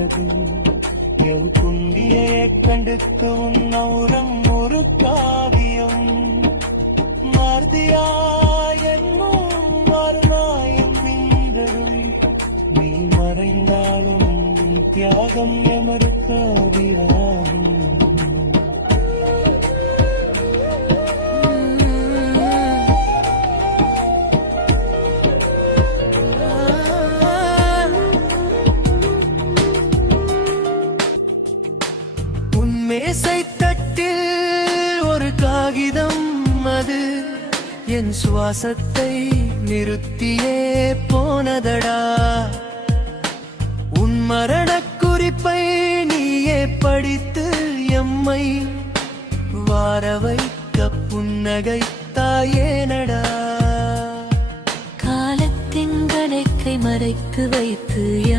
வருகிறது. என் குந்தியை கண்டுக்கு உன்னௌரம் ஒரு காவியம் மார்தியா என்னும் மறுநாயம் பிந்தரும் நீ மறைந்தாலும் தியாகம் எமது காவிரம். மேசை தட்டில் ஒரு காகிதம், அது என் சுவாசத்தை நிறுத்தியே போனதடா. உன் மரணக் குறிப்பை நீயே படித்து எம்மை வார வைக்க புன்னகைத்தாயேனடா. காலத்தின் கணக்கை மறைத்து வைத்து